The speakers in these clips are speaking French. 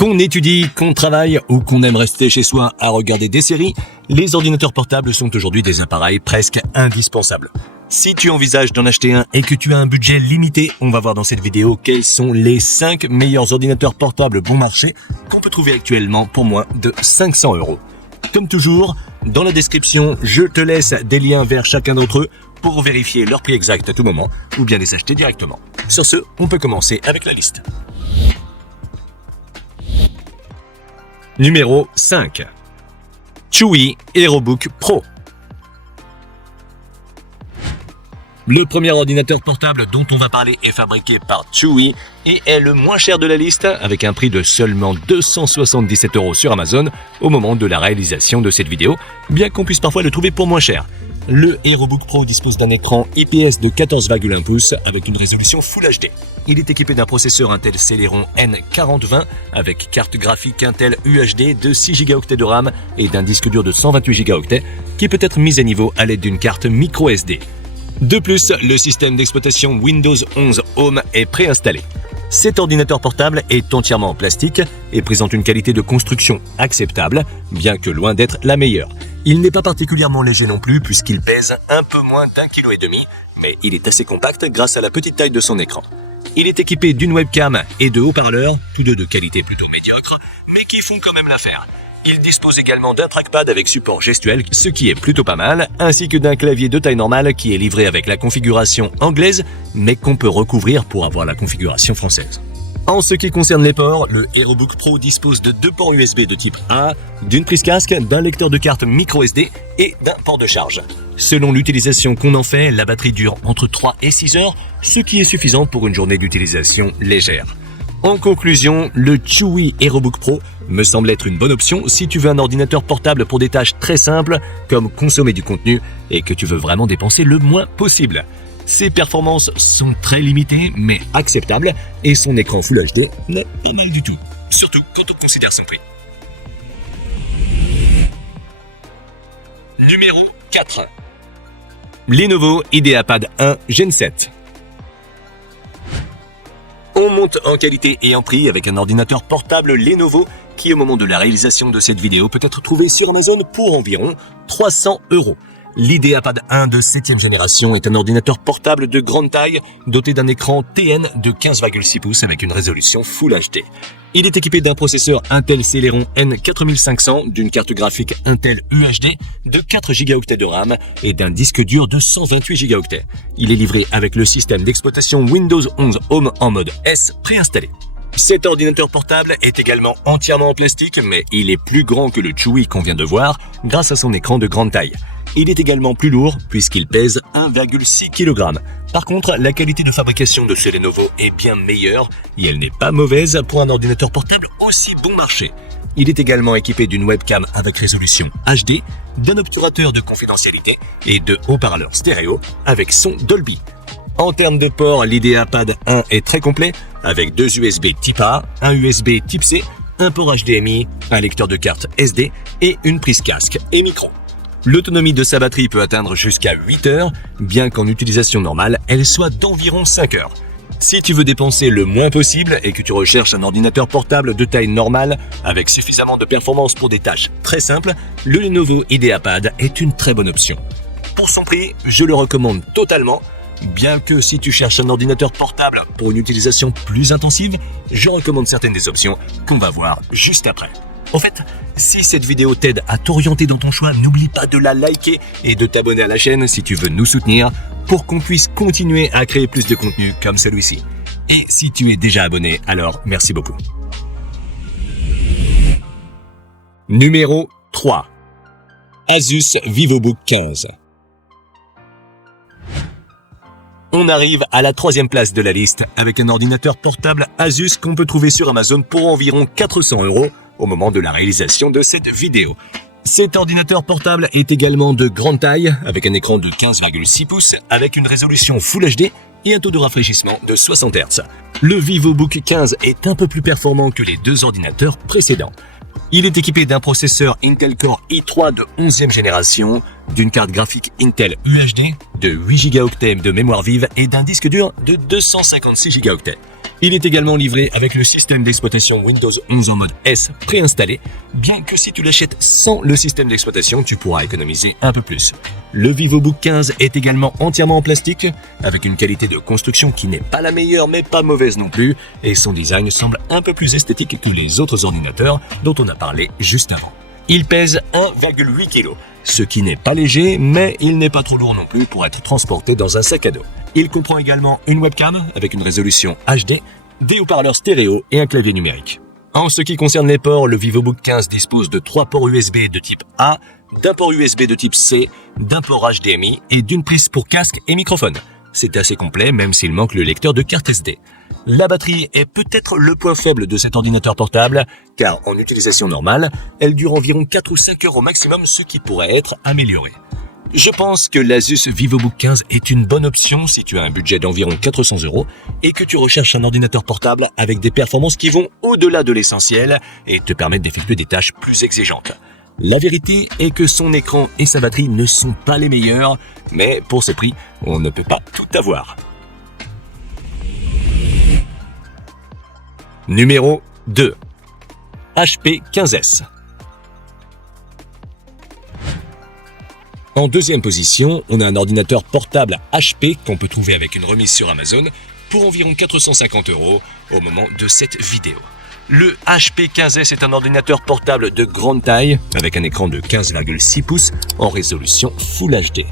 Qu'on étudie, qu'on travaille ou qu'on aime rester chez soi à regarder des séries, les ordinateurs portables sont aujourd'hui des appareils presque indispensables. Si tu envisages d'en acheter un et que tu as un budget limité, on va voir dans cette vidéo quels sont les 5 meilleurs ordinateurs portables bon marché qu'on peut trouver actuellement pour moins de 500 €. Comme toujours, dans la description, je te laisse des liens vers chacun d'entre eux pour vérifier leur prix exact à tout moment ou bien les acheter directement. Sur ce, on peut commencer avec la liste. Numéro 5. Chewy HeroBook Pro. Le premier ordinateur portable dont on va parler est fabriqué par Chewy et est le moins cher de la liste avec un prix de seulement 277 € sur Amazon au moment de la réalisation de cette vidéo, bien qu'on puisse parfois le trouver pour moins cher. Le HeroBook Pro dispose d'un écran IPS de 14,1 pouces avec une résolution Full HD. Il est équipé d'un processeur Intel Celeron N4020 avec carte graphique Intel UHD de 6 Go de RAM et d'un disque dur de 128 Go qui peut être mis à niveau à l'aide d'une carte micro SD. De plus, le système d'exploitation Windows 11 Home est préinstallé. Cet ordinateur portable est entièrement en plastique et présente une qualité de construction acceptable, bien que loin d'être la meilleure. Il n'est pas particulièrement léger non plus puisqu'il pèse un peu moins d'1,5 kg, mais il est assez compact grâce à la petite taille de son écran. Il est équipé d'une webcam et de haut-parleurs, tous deux de qualité plutôt médiocre, mais qui font quand même l'affaire. Il dispose également d'un trackpad avec support gestuel, ce qui est plutôt pas mal, ainsi que d'un clavier de taille normale qui est livré avec la configuration anglaise, mais qu'on peut recouvrir pour avoir la configuration française. En ce qui concerne les ports, le HeroBook Pro dispose de 2 ports USB de type A, d'une prise casque, d'un lecteur de carte micro SD et d'un port de charge. Selon l'utilisation qu'on en fait, la batterie dure entre 3 et 6 heures, ce qui est suffisant pour une journée d'utilisation légère. En conclusion, le Chewy HeroBook Pro me semble être une bonne option si tu veux un ordinateur portable pour des tâches très simples comme consommer du contenu et que tu veux vraiment dépenser le moins possible. Ses performances sont très limitées mais acceptables et son écran Full HD n'est pas mal du tout, surtout quand on considère son prix. Numéro 4. Lenovo IdeaPad 1 Gen 7. On monte en qualité et en prix avec un ordinateur portable Lenovo qui, au moment de la réalisation de cette vidéo, peut être trouvé sur Amazon pour environ 300 €. L'IdeaPad 1 de 7e génération est un ordinateur portable de grande taille doté d'un écran TN de 15,6 pouces avec une résolution Full HD. Il est équipé d'un processeur Intel Celeron N4500, d'une carte graphique Intel UHD de 4 Go de RAM et d'un disque dur de 128 Go. Il est livré avec le système d'exploitation Windows 11 Home en mode S préinstallé. Cet ordinateur portable est également entièrement en plastique, mais il est plus grand que le Chewy qu'on vient de voir grâce à son écran de grande taille. Il est également plus lourd puisqu'il pèse 1,6 kg. Par contre, la qualité de fabrication de ce Lenovo est bien meilleure et elle n'est pas mauvaise pour un ordinateur portable aussi bon marché. Il est également équipé d'une webcam avec résolution HD, d'un obturateur de confidentialité et de haut-parleurs stéréo avec son Dolby. En termes de ports, l'IdeaPad 1 est très complet avec 2 USB Type A, un USB Type C, un port HDMI, un lecteur de carte SD et une prise casque et micro. L'autonomie de sa batterie peut atteindre jusqu'à 8 heures, bien qu'en utilisation normale, elle soit d'environ 5 heures. Si tu veux dépenser le moins possible et que tu recherches un ordinateur portable de taille normale avec suffisamment de performance pour des tâches très simples, le Lenovo IdeaPad est une très bonne option. Pour son prix, je le recommande totalement, bien que si tu cherches un ordinateur portable pour une utilisation plus intensive, je recommande certaines des options qu'on va voir juste après. En fait, si cette vidéo t'aide à t'orienter dans ton choix, n'oublie pas de la liker et de t'abonner à la chaîne si tu veux nous soutenir pour qu'on puisse continuer à créer plus de contenu comme celui-ci. Et si tu es déjà abonné, alors merci beaucoup. Numéro 3. Asus VivoBook 15. On arrive à la 3e place de la liste avec un ordinateur portable Asus qu'on peut trouver sur Amazon pour environ 400 € au moment de la réalisation de cette vidéo. Cet ordinateur portable est également de grande taille avec un écran de 15,6 pouces avec une résolution Full HD et un taux de rafraîchissement de 60 Hz. Le VivoBook 15 est un peu plus performant que les 2 ordinateurs précédents. Il est équipé d'un processeur Intel Core i3 de 11e génération, d'une carte graphique Intel UHD, de 8 Go de mémoire vive et d'un disque dur de 256 Go. Il est également livré avec le système d'exploitation Windows 11 en mode S préinstallé, bien que si tu l'achètes sans le système d'exploitation, tu pourras économiser un peu plus. Le VivoBook 15 est également entièrement en plastique, avec une qualité de construction qui n'est pas la meilleure mais pas mauvaise non plus, et son design semble un peu plus esthétique que les autres ordinateurs dont on a parlé juste avant. Il pèse 1,8 kg, ce qui n'est pas léger, mais il n'est pas trop lourd non plus pour être transporté dans un sac à dos. Il comprend également une webcam avec une résolution HD, des haut-parleurs stéréo et un clavier numérique. En ce qui concerne les ports, le VivoBook 15 dispose de 3 ports USB de type A, d'un port USB de type C, d'un port HDMI et d'une prise pour casque et microphone. C'est assez complet même s'il manque le lecteur de carte SD. La batterie est peut-être le point faible de cet ordinateur portable, car en utilisation normale, elle dure environ 4 ou 5 heures au maximum, ce qui pourrait être amélioré. Je pense que l'Asus VivoBook 15 est une bonne option si tu as un budget d'environ 400 € et que tu recherches un ordinateur portable avec des performances qui vont au-delà de l'essentiel et te permettent d'effectuer des tâches plus exigeantes. La vérité est que son écran et sa batterie ne sont pas les meilleurs, mais pour ce prix, on ne peut pas tout avoir. Numéro 2. HP 15S. En deuxième position, on a un ordinateur portable HP qu'on peut trouver avec une remise sur Amazon pour environ 450 € au moment de cette vidéo. Le HP 15S est un ordinateur portable de grande taille avec un écran de 15,6 pouces en résolution Full HD.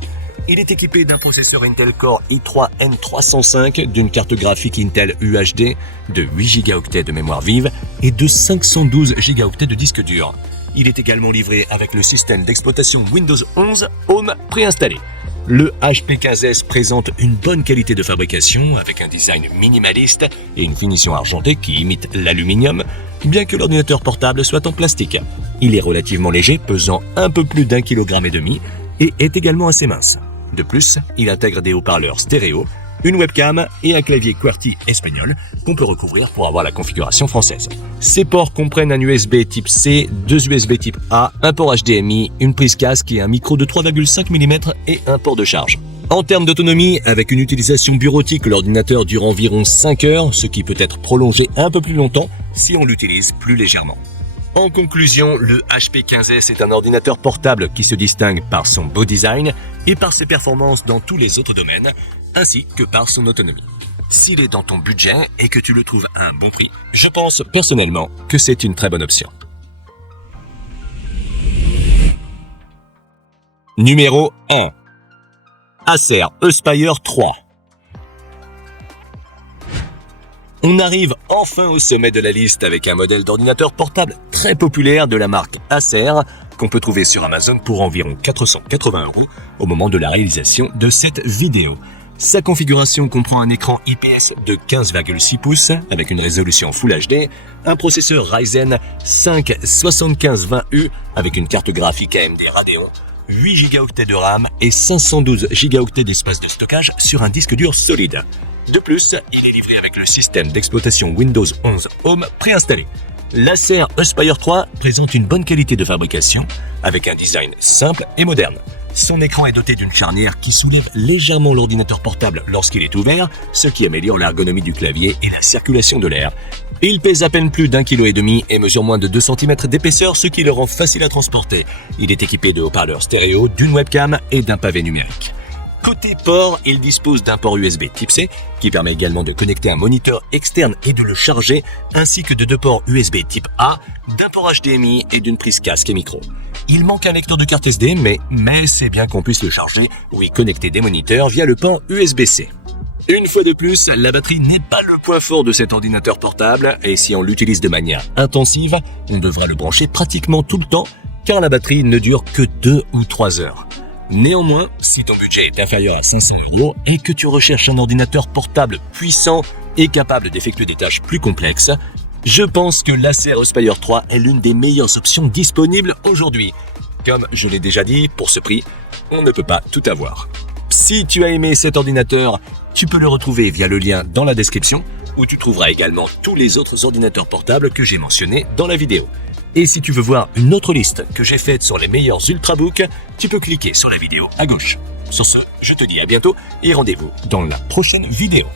Il est équipé d'un processeur Intel Core i3 N305, d'une carte graphique Intel UHD, de 8 Go de mémoire vive et de 512 Go de disque dur. Il est également livré avec le système d'exploitation Windows 11 Home préinstallé. Le HP 15S présente une bonne qualité de fabrication avec un design minimaliste et une finition argentée qui imite l'aluminium, bien que l'ordinateur portable soit en plastique. Il est relativement léger, pesant un peu plus d'1,5 kg et est également assez mince. De plus, il intègre des haut-parleurs stéréo, une webcam et un clavier QWERTY espagnol qu'on peut recouvrir pour avoir la configuration française. Ces ports comprennent un USB type C, 2 USB type A, un port HDMI, une prise casque et un micro de 3,5 mm et un port de charge. En termes d'autonomie, avec une utilisation bureautique, l'ordinateur dure environ 5 heures, ce qui peut être prolongé un peu plus longtemps si on l'utilise plus légèrement. En conclusion, le HP 15S est un ordinateur portable qui se distingue par son beau design et par ses performances dans tous les autres domaines, ainsi que par son autonomie. S'il est dans ton budget et que tu le trouves à un bon prix, je pense personnellement que c'est une très bonne option. Numéro 1. Acer Aspire 3. On arrive enfin au sommet de la liste avec un modèle d'ordinateur portable très populaire de la marque Acer qu'on peut trouver sur Amazon pour environ 480 € au moment de la réalisation de cette vidéo. Sa configuration comprend un écran IPS de 15,6 pouces avec une résolution Full HD, un processeur Ryzen 5 7520U avec une carte graphique AMD Radeon, 8 Go de RAM et 512 Go d'espace de stockage sur un disque dur solide. De plus, il est livré avec le système d'exploitation Windows 11 Home préinstallé. L'Acer Aspire 3 présente une bonne qualité de fabrication avec un design simple et moderne. Son écran est doté d'une charnière qui soulève légèrement l'ordinateur portable lorsqu'il est ouvert, ce qui améliore l'ergonomie du clavier et la circulation de l'air. Il pèse à peine plus d'1,5 kg et mesure moins de 2 cm d'épaisseur, ce qui le rend facile à transporter. Il est équipé de haut-parleurs stéréo, d'une webcam et d'un pavé numérique. Côté port, il dispose d'un port USB type C qui permet également de connecter un moniteur externe et de le charger, ainsi que de 2 ports USB type A, d'un port HDMI et d'une prise casque et micro. Il manque un lecteur de carte SD, mais c'est bien qu'on puisse le charger ou y connecter des moniteurs via le port USB-C. Une fois de plus, la batterie n'est pas le point fort de cet ordinateur portable et si on l'utilise de manière intensive, on devra le brancher pratiquement tout le temps car la batterie ne dure que 2 ou 3 heures. Néanmoins, si ton budget est inférieur à 500 € et que tu recherches un ordinateur portable puissant et capable d'effectuer des tâches plus complexes, je pense que l'Acer Aspire 3 est l'une des meilleures options disponibles aujourd'hui. Comme je l'ai déjà dit, pour ce prix, on ne peut pas tout avoir. Si tu as aimé cet ordinateur, tu peux le retrouver via le lien dans la description où tu trouveras également tous les autres ordinateurs portables que j'ai mentionnés dans la vidéo. Et si tu veux voir une autre liste que j'ai faite sur les meilleurs Ultrabooks, tu peux cliquer sur la vidéo à gauche. Sur ce, je te dis à bientôt et rendez-vous dans la prochaine vidéo.